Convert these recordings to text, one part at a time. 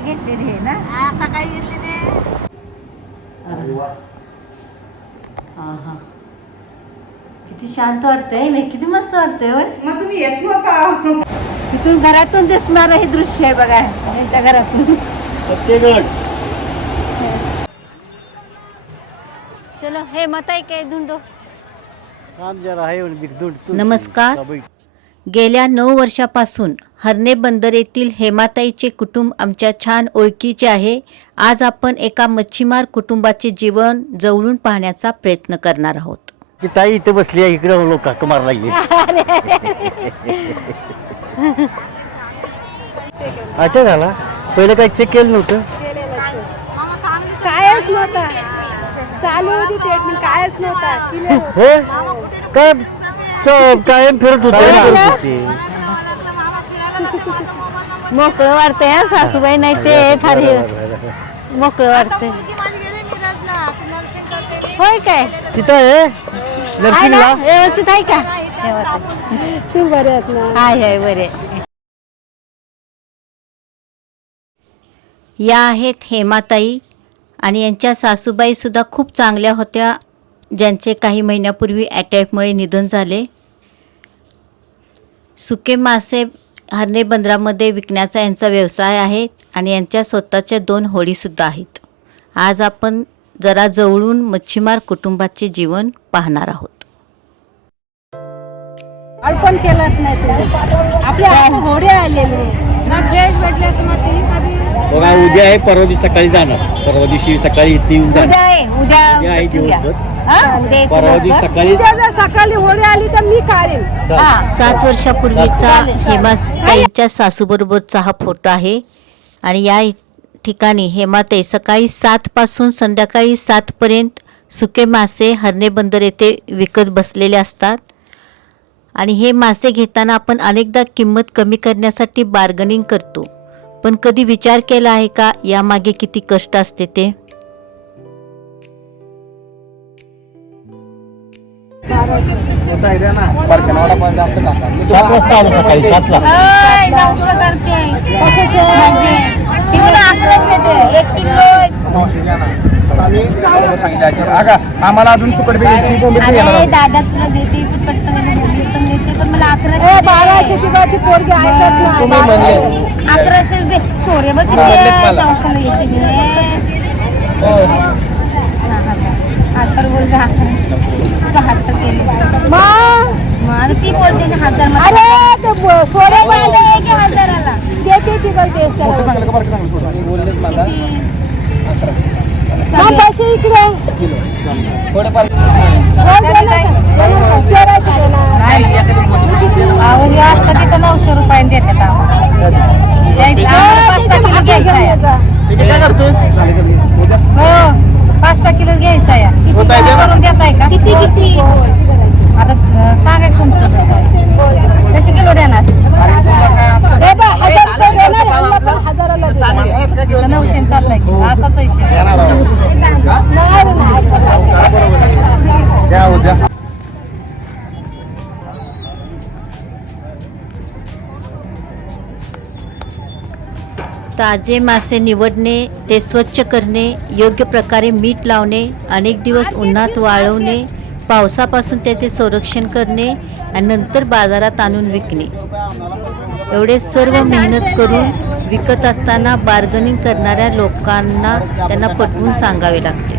सकाळी घेतलेली आहे ना? सकाळी घेतलेली. हा किती शांत वाटतंय नाही, किती मस्त वाटतंय होय. मग तुम्ही येत नव्हता. तिथून घरातून दिसणार हे दृश्य आहे बघा, यांच्या घरातून. चलो हे मत आहे काय धुंडो. नमस्कार. गेल्या 9 वर्षापासून हरणे बंदर येथील हेमाताईचे कुटुंब आमच्या छान ओळखीचे आहे. आज आपण एका मच्छीमार कुटुंबाचे जीवन जवळून पाहण्याचा प्रयत्न करणार आहोत. ती ताई इथे बसली आहे, इकडे लोक का मार लागली. अटॅक झाला, पहिले काही चेक केलं नव्हतं. कायच नव्हता, चालू होती ट्रीटमेंट, कायच नव्हता. हो काय कायम फिरत होते. मोकळं वाटतंय हा सासूबाई, नाही ते फार मोकळं वाटतंय. होय काय तिथं आहे नर्सिंगला. व्यवस्थित आहे का? तू बरे आहेत ना? आहे बरे. या आहेत हेमाताई आणि यांच्या सासूबाई सुद्धा खूप चांगल्या होत्या, ज्यांचे काही महिन्यापूर्वी अटॅकमुळे निधन झाले. सुके मासे हरणे बंदरामध्ये विकण्याचा यांचा व्यवसाय आहे आणि यांच्या स्वतःच्या 2 होडीसुद्धा आहेत. आज आपण जरा जवळून मच्छीमार कुटुंबाचे जीवन पाहणार आहोत. अडपण केलंच नाही तुम्ही. आपल्या होडे आलेले ना, फ्रेश भेटले असं मग ती कधी. बघा उद्या आहे, परवा दिवशी सकाळी जाणार. परवा दिवशी सकाळी इथे येऊन जाणार. उद्या आहे, उद्या आहे दिवसभर. परवा दिवशी सकाळी. उद्या जर सकाळी होडे आली तर मी काढेन. 7 वर्षापूर्वीचा हेमाताईंच्या सासूबरोबरचा हा फोटो आहे. आणि या ठिकाणी हेमाताई सकाळी 7 पासून संध्याकाळी 7 पर्यंत सुके मासे हरणे बंदर येथे विकत बसलेले असतात. आणि हे मासे घेताना आपण अनेकदा किंमत कमी करण्यासाठी बार्गनिंग करतो, पण कधी विचार केला आहे का यामागे किती कष्ट असते ते? सात वाजता आलो, सकाळी 7 ला. आम्हाला अजून सुकट द्यायची. दादा तुला देते सुकट पण देते, पण मला 1100 ती पोरगी ऐकत नाही. 1100 दे सोरे बघ किती 900 येते. हातर बोलते 1100 हात केले मग ती बोलते ना 1000. अरे सोरे पाहिजे की 1000ला देते ती बोलते पैसे इकडे थोडेफार तिथं 900 रुपयाने देतात. 5-6 किलो घ्यायचा. काय करतोय? हो 5-6 किलो घ्यायचा या. करून देताय का? किती आता सांगा तुमचं कसे किलो देणार? 900 चाललाय की असाच ताजे मासे निवडणे, ते स्वच्छ करणे, योग्य प्रकारे मीठ लावणे, अनेक दिवस उन्हात वाळवणे, पावसापासून त्याचे संरक्षण करणे आणि नंतर बाजारात आणून विकणे, एवढे सर्व मेहनत करून विकत असताना बार्गनिंग करणाऱ्या लोकांना त्यांना पटवून सांगावे लागते.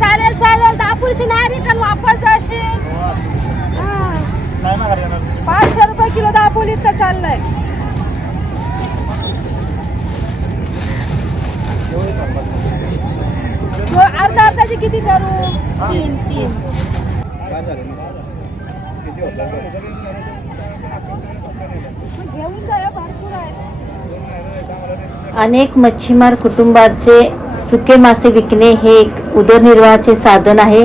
चालेल दापूरची नाही रिटर्न वापस जाशील. 500 रुपये किलो दापोली इतकं चाललंय. अर्धाची किती करू? 3 घेऊन जाऊया, भरपूर आहे. अनेक मच्छीमार कुटुंबाचे सुके मासे विकणे हे एक उदरनिर्वाहाचे साधन आहे.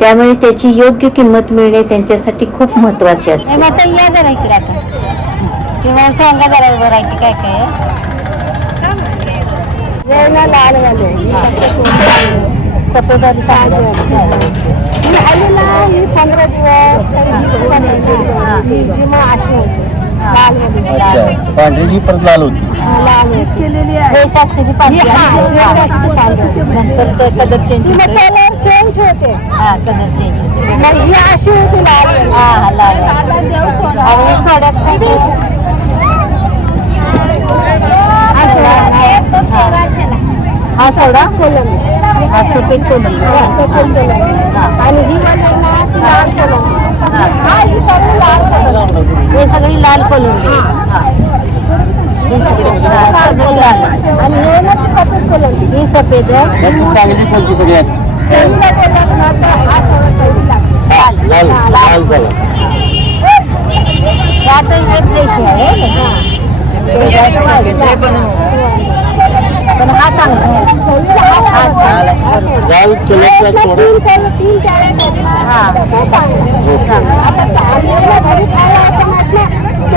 त्यामुळे त्याची योग्य किंमत मिळणे त्यांच्यासाठी खूप महत्त्वाचे असते. या जरा इकडे आता तेव्हा सांगा जरा व्हरायटी काय काय आहे. सफेद वाली चांगली असते. 15 दिवस जिमा अशी होते. अच्छा पांढरीची परत लाल होती. रेष असते ती पांढरी नंतर ते कलर चेंज होते. कलर चेंज होते. हा कलर चेंज होते. ही अशी होती लाल. हा लाल आणि हे सोड्यात काय ते? हा सोडा हा सफेद कोलंबी. आणि ही वाली ना ती लाल कोलंबी. हा ही सर्व लाल कोलंबी. हे सगळी लाल कोलंबी. हा. हे सगळी लाल. आणि हे ना ती सफेद कोलंबी. ही सफेद आहे. त्यातली चांगली कोणती सगळ्यात? चवीला बोलला ना तर हा सर्व चवीला. लाल लाल झाला. यात हे फ्रेश आहे ते जास्त पण हा चांगला. चवीला हा चांगला. लाल कलरचा थोडा तीन कॅरेट आहेत ना. हा. तो चांगला. आता आपल्याला घरी खायला आपण म्हटलं तो.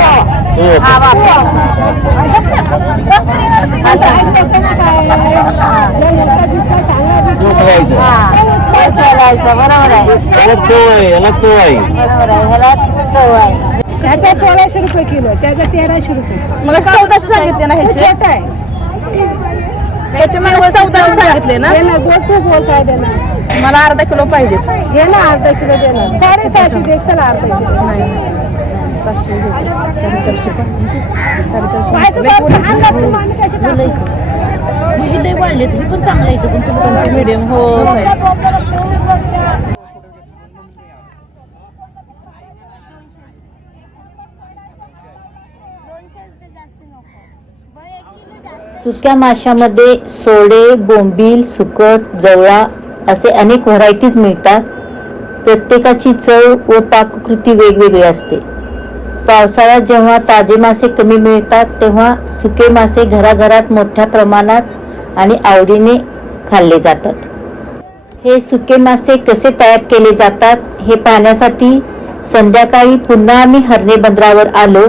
हा वापर. हा चांगला दिसला चांगला दिसला. हा ते चालायचं बरोबर आहे. याला चव आहे, याला चव आहे. बरोबर आहे ह्याला चव आहे. त्याचा 1600 रुपये किलो, त्याचा 1300 रुपये. मला 1400 सांगितले ना तो ह्याचे छोटा आहे. ह्याचे मला 1400 सांगितले ना. हे ना गोल तू बोल काय देणार. मला अर्धा किलो पाहिजे. हे ना अर्धा किलो देणार. 650 दे चला अर्धा किलो. वाढले तुम्ही पण चांगलं येतं पण तुम्ही मीडियम हो सुक्या माशामध्ये सोडे, बोंबील, सुकट, जवळा असे अनेक व्हरायटीज मिळतात. प्रत्येकाची चव व पाककृती वेगवेगळी असते. पावसाळ्यात जेव्हा ताजे मासे कमी मिळतात तेव्हा सुके मासे घराघरात मोठ्या प्रमाणात आणि आवडीने खाल्ले जातात. हे सुके मासे कसे तयार केले जातात हे पाहण्यासाठी संध्याकाळी पुन्हा आम्ही हरणे बंदरावर आलो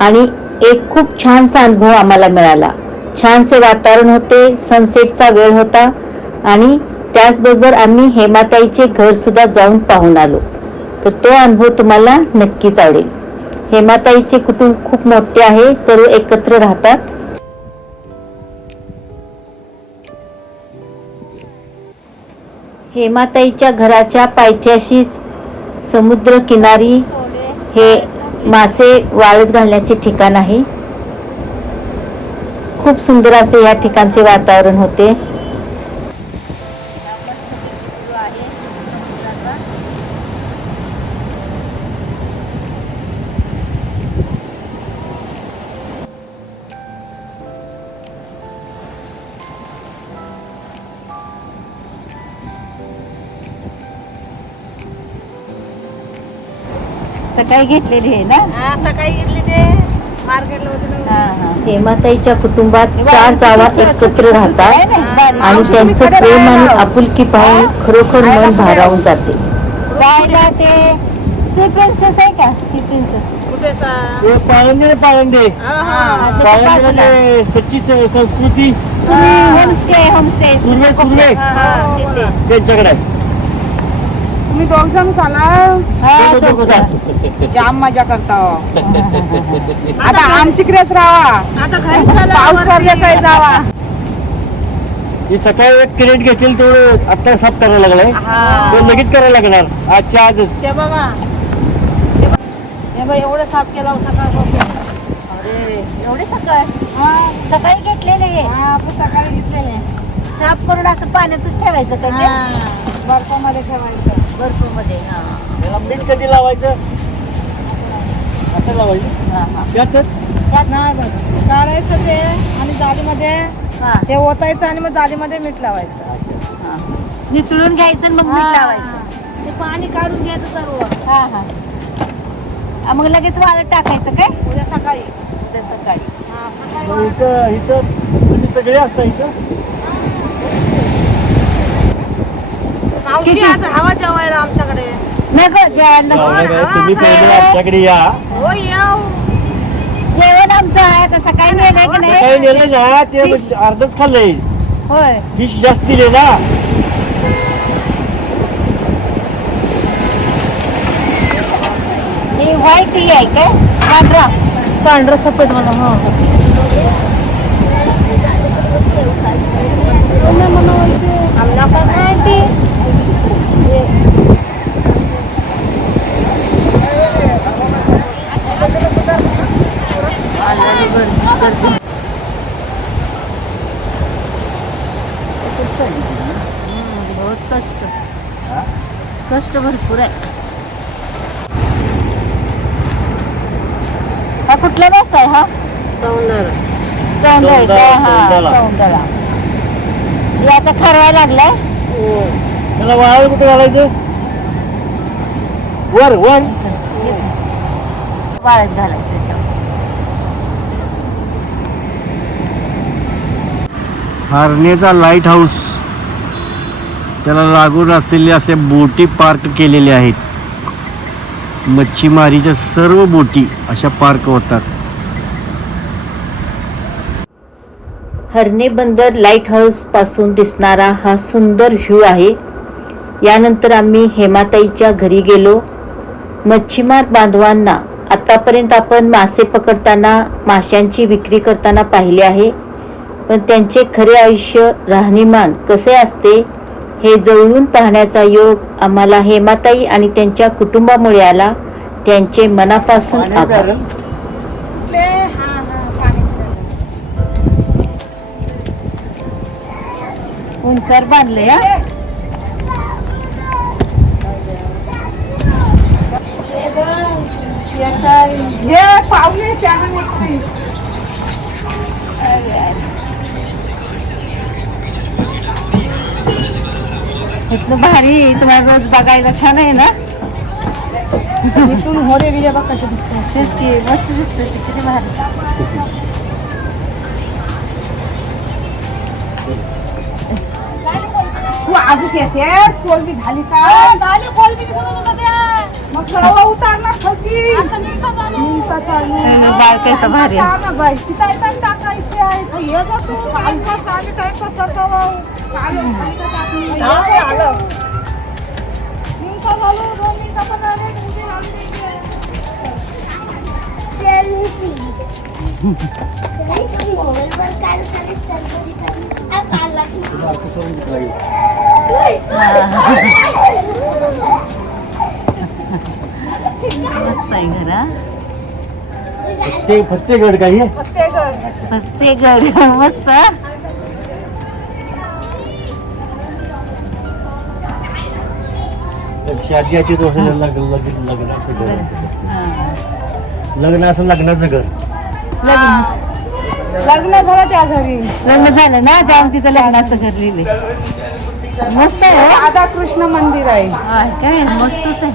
आणि एक खूप छानसा अनुभव आम्हाला मिळाला. छानसे वातावरण होते, सनसेटचा वेळ होता आणि त्याचबरोबर आम्ही हेमाताईचे घर सुद्धा जाऊन पाहून आलो. तर तो अनुभव तुम्हाला नक्कीच आवडेल. हेमाताईचे कुटुंब खूप मोठे आहे, सर्व एकत्र राहतात. हेमाताईच्या घराच्या पायथ्याशीच समुद्र किनारी हे मासे वाळत घालण्याचे ठिकाण आहे. खूप सुंदर असे या ठिकाणचे वातावरण होते. सकाळी घेतलेली आहे ना. सकाळी घेतली ते मार्केटला होते. हेमाताईच्या कुटुंबात 4 जावा एकत्र राहतात आणि त्यांचं प्रेम आणि आपुलकी पाहून खरोखर मन भारावून जाते. गायला ते सी प्रिन्सेस आहे का. सी प्रिन्सेस पाळंदे पाळंदे पाळंदे सच्ची संस्कृती होमस्टे होमस्टे सुर्वे सुर्वे त्यांच्याकडे आहे. तुम्ही 2 जण चाला जाम मजा करता. आता आमच्याकडेच राहा. आता घरी पाऊस पडला काही जावा. ही सकाळी एक क्रेडिट घेतील तेवढं आता साफ करायला लागलाय. तो लगेच करायला लागणार आजच्या आजच. ते बघा एवढं साफ केला सकाळपासून. अरे एवढे सकाळी घेतलेले आहे. सकाळी घेतलेले साफ करून असं पाण्यातच ठेवायचं का ते. बर्फामध्ये ठेवायचं. बर्फमध्ये. त्याला मीठ कधी लावायचं. आता लावायचं त्यातच नाही बघा काढायचं ते आणि जाळीमध्ये ते ओतायचं आणि मग जाळीमध्ये मीठ लावायचं. नितळून घ्यायचं आणि मग मीठ लावायचं. ते पाणी काढून घ्यायचं सर्व. हा हा. मग लगेच वाळत टाकायचं काय. उद्या सकाळी. उद्या सकाळी. इथं इथं तुम्ही सगळे असता इथं. मावशी आज हवा जेवायला आमच्याकडे. नको जेवण तुम्ही पहिले आमच्याकडे या. हो येऊ. जेवण आमचं आहे आता. सकाळी नेलंय की सकाळी नाही. नेलं ना ते अर्धच खाल्लंय. होय. फिश जास्त दिले ना. हे व्हाईट टी आहे काय. पांढरा पांढरा सफेद मला हा आम्हाला काय माहिती बहुत कष्ट भरपूर आहे. हा कुठला बस आहे हा चौंदळ सौंदळा. चौंदळा हे आता खरवायला लागलाय त्याला वाळायला कुठे घालायचं? वर वर वाळत घालायचं याच्यावर. हरणेचा लाईट हाऊस, त्याला लागून असलेले असे बोटी पार्क केलेले आहेत. मच्छीमारीच्या सर्व बोटी अशा पार्क होतात. हरणे बंदर लाईट हाऊस पासून दिसणारा हा सुंदर व्ह्यू आहे. यानंतर आम्ही हेमाताईच्या घरी गेलो. मच्छीमार बांधवांना आतापर्यंत आपण मासे पकडताना, माशांची विक्री करताना पाहिले आहे, पण त्यांचे खरे आयुष्य, राहणीमान कसे असते हे जवळून पाहण्याचा योग आम्हाला हेमाताई आणि त्यांच्या कुटुंबामुळे आला. त्यांचे मनापासून आभार. उंचावर बांधले हा पाहुणे त्यामध्ये इथलं भारी तुम्हाला रोज बघायला छान आहे ना. इथून होरे बिरे बघ कसे दिसतात. तेच की मस्त दिसतं ते किती भारी. तू अजून येतेस कोलबी झाली का? झाली कोलबी मग सर्व उतारणार खालती. बाळ कसं भारी आहे. टाकायची आहे. ये जा तू. टाइमपास आम्ही टाइमपास करतो भाऊ. आलं. मिनिटं झालं, 2 मिनिटं पण झाले, तुमची हल्ली मस्त आहे घर हा. फत्तेगड काही फत्तेगड मस्त. शाद्याची दोष लग्नाचं घर, लग्न असं लग्नाचं घर. लग्न झालं त्या घरी. लग्न झालं ना त्या तिथं लग्नाचं घर लिहिले. मस्त आहे हो. राधा कृष्ण मंदिर आहे. काय मस्तच आहे.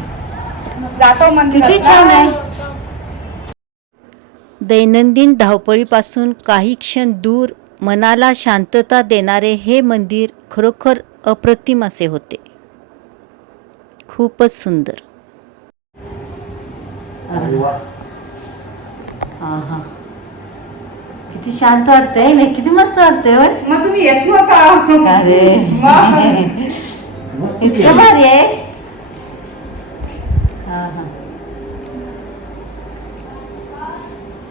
जातो मंदिर. किती छान आहे. दैनंदिन धावपळीपासून काही क्षण दूर मनाला शांतता देणारे हे मंदिर खरोखर अप्रतिम असे होते. खूपच सुंदर. किती शांत वाटतंय ना. किती मस्त वाटतंय होय. मग तुम्ही येत नव्हता. अरे इतकं भारी आहे.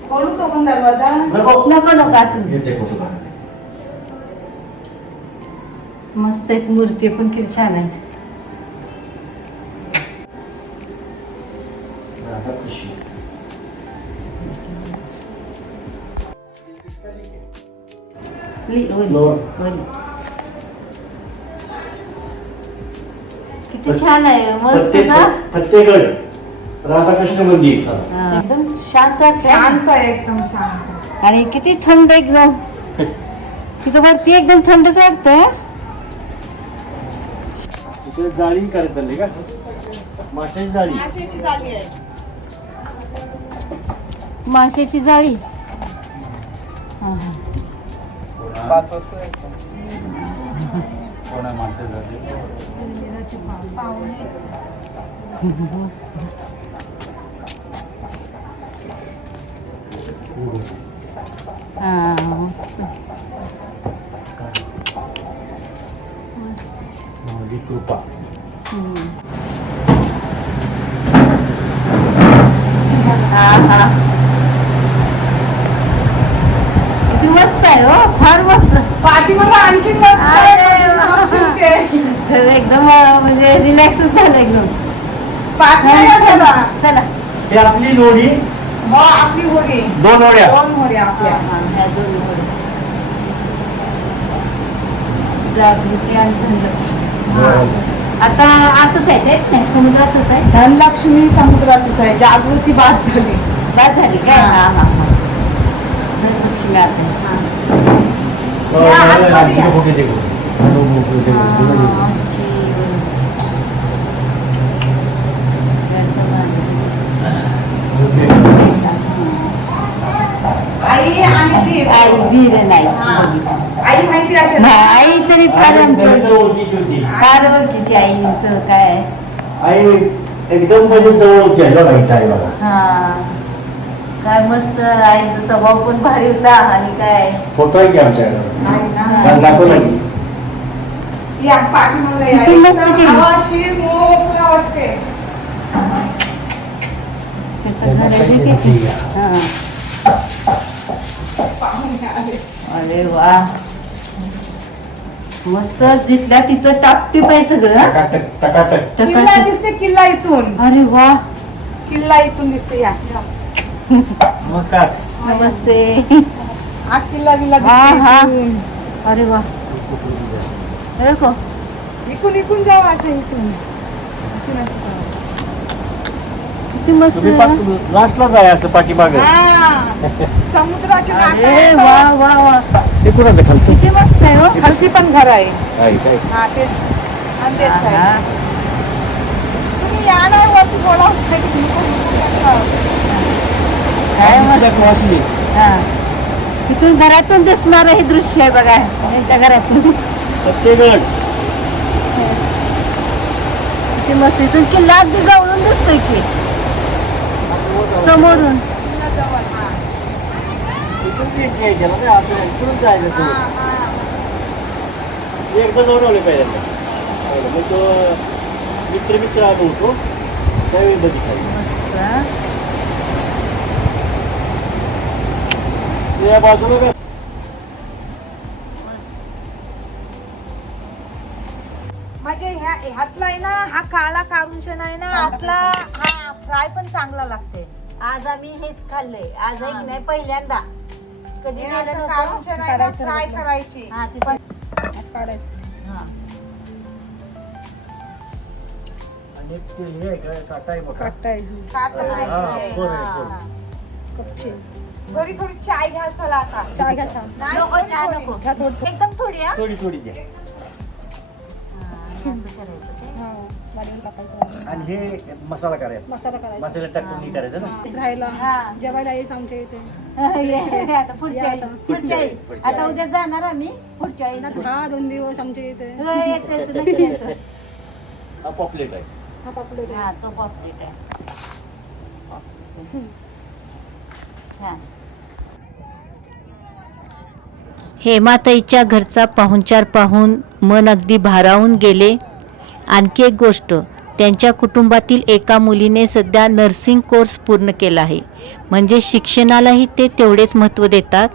बोलू तो पण दरवाजा. नको असं मस्त एक मूर्ती पण किती छान आहे. किती छान आहे. मस्त ना. फत्तेगड राधाकृष्ण मंदिर. एकदम शांत वाटतंय. शांत आहे एकदम शांत. आणि किती थंड एकदम. तिथं वरती एकदम थंडच वाटतंय. इकडे जाळी करायचं चालली का? माशाची जाळी. माशाची जाळी आहे. माशाची जाळी. 5 वाजता कोणा मासे झाले. मस्त. माऊली कृपा. फार मस्त. पाठीमागं आणखी मस्त अरे वा. बघशील ते. तर एकदम म्हणजे रिलॅक्सच झालं एकदम. पाठीमागं झाला. चला. ही आपली लोणी हो, आपली होडी 2 होड्या. 2 होड्या आपल्या. ह्या दोन्ही होड्या. जागृती आणि धनलक्ष्मी. आता आतच आहे ते नाही, समुद्रातच आहे. धनलक्ष्मी समुद्रातच आहे. जागृती बाद झाली. बाद झाली काय? हा हा हा. धनलक्ष्मी आता आहे. आमची मोठी ते आमची आई आणि धीर. आई धीर नाही. आई माहिती असेल. आई तरी फार आमची ओळखीची. ओळखीची होती. फार ओळखीची आईचं काय. आई एकदम म्हणजे जवळ होती आहे बघा इथं आहे बघा. हा काय मस्त. आईचा स्वभाव पण भारी होता आणि काय. फोटो आहे की आमच्याकडे आई ना. दाखवला की या पाठीमागं या. किती मस्त एकदम केली. हवा अशी मोकळी वाटते. कसं घर आहे ते किती. हा. पाहुणे आले. अरे वा मस्त. जिथल्या तिथं टापटीप आहे सगळं. टकाटक टकाटक. किल्ला टकाटक. दिसते. किल्ला इथून. अरे वा. किल्ला इथून दिसते. या नमस्कार. नमस्ते. हा किल्ला बिल्ला हा, हा. दिसते इथून. अरे वा. अरे को. इकडून इकडून जाऊ असं इथून. इथून असं जाऊ. किती मस्त. तुम्ही लास्टलाच आहे असं पाठीमागं. हा. समुद्राची लाटा अरे आहेत. वा वा वा. ते कुणाचं खालचं किती मस्त आहे हो. खालती पण घर आहे. आहे काय? हा तेच. आणि तेच आहे. हा. तुम्ही या नाही वरती बोला. काय मस्त. तुझ्या वाचली. हा. इथून घरातून दिसणार हे दृश्य आहे बघा. यांच्या घरातून सत्यगड. किती मस्त. इथून किल्ला अगदी जवळून दिसतोय की समोरून. इथून ते घ्यायचं ना, नाही असं इथून जायचं समोर. मी एकदा जाऊन आलो पहिल्यांदा. मग तो मित्र आलो होतो त्यावेळी बघितलं. मस्त. या बाजूला काय म्हणजे ह्यातला आहे ना हा काळा कारुंशन आहे ना आतला हा फ्राय पण चांगला लागते. आज आम्ही हेच खाल्लंय. आज एक नाही पहिल्यांदा. कधी गेलं नव्हतं. फ्राय करायची. हा ते पण असं काढायचं. हा. आणि ते हे आहे काय काटा आहे बघा. काटाय. हा, बरं आहे, बरं आहे. कपची. थोडी थोडी चाय घ्या. चला आता चाय घ्या. नको चहा नको. घ्या थोडी. एकदम थोडी हा. थोडी थोडी द्या. असं करायचं काय? हा, वाढवून टाकायचं. आणि हे मसाला करायचा. मसाला करायचा. मसाला टाकून हे करायचं ना. राहायला हा. जेवायला येस आमच्या इथे. आता पुढच्या वेळी. पुढच्या वेळी. पुढच्या आता उद्या जाणार आम्ही पुढच्या वेळी. हा 2 दिवस आमच्या इथे. होय, येतो, येतो, नक्की येतो. हा पॉपलेट आहे. हा पापलेट आहे. हा तो पॉपलेट आहे. छान. हेमाताईच्या घरचा पाहुणचार पाहून मन अगदी भारावून गेले. आणखी एक गोष्ट, त्यांच्या कुटुंबातील एका मुलीने सध्या नर्सिंग कोर्स पूर्ण केला आहे. म्हणजे शिक्षणालाही ते तेवढेच महत्त्व देतात.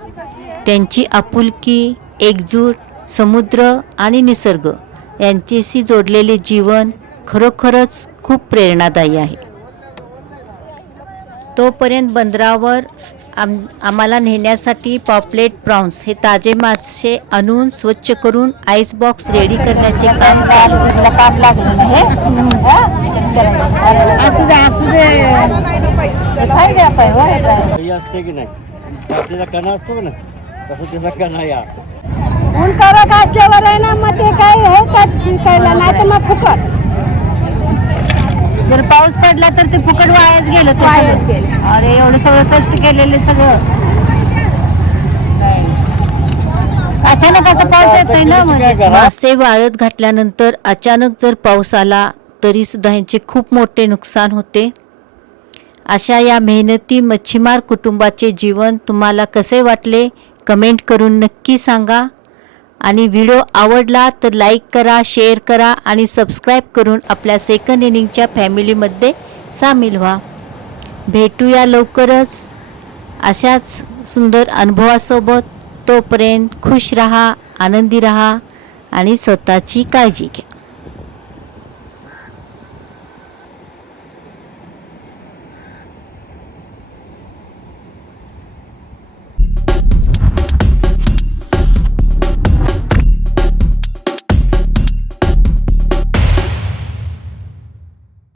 त्यांची आपुलकी, एकजूट, समुद्र आणि निसर्ग यांच्याशी जोडलेले जीवन खरोखरच खूप प्रेरणादायी आहे. तोपर्यंत बंदरावर आम्हाला नेण्यासाठी पॉपलेट प्रॉन्स हे ताजे मासे आणून स्वच्छ करून आईस बॉक्स रेडी करण्याचे काम चालू आहे. काम लागलं ना हे. असू दे असू दे. फायदे आपण होय. हे असते की नाही त्याचा कणा असतो ना तसं त्याचा कणा या. ऊन कडक असल्यावर आहे ना मग ते काय होतात विकायला नाही तर मग फुकट. जर पाऊस पडला तर ते फुकट वायाच गेलं ते वायाच सगळं. गेलं. अरे एवढं सगळं कष्ट केलेले सगळं अचानक असं पाऊस येतोय ना. म्हणजे मासे वाळत घातल्यानंतर अचानक जर पाऊस आला तरी सुद्धा ह्यांचे खूप मोठे नुकसान होते. अशा या मेहनती मच्छीमार कुटुंबाचे जीवन तुम्हाला कसे वाटले कमेंट करून नक्की सांगा. आणि व्हिडिओ आवडला तर लाईक करा, शेअर करा आणि सबस्क्राईब करून आपल्या सेकंड इनिंगच्या फॅमिलीमध्ये सामील व्हा. भेटूया लवकरच अशाच सुंदर अनुभवासोबत. तोपर्यंत खुश राहा, आनंदी राहा आणि स्वतःची काळजी घ्या.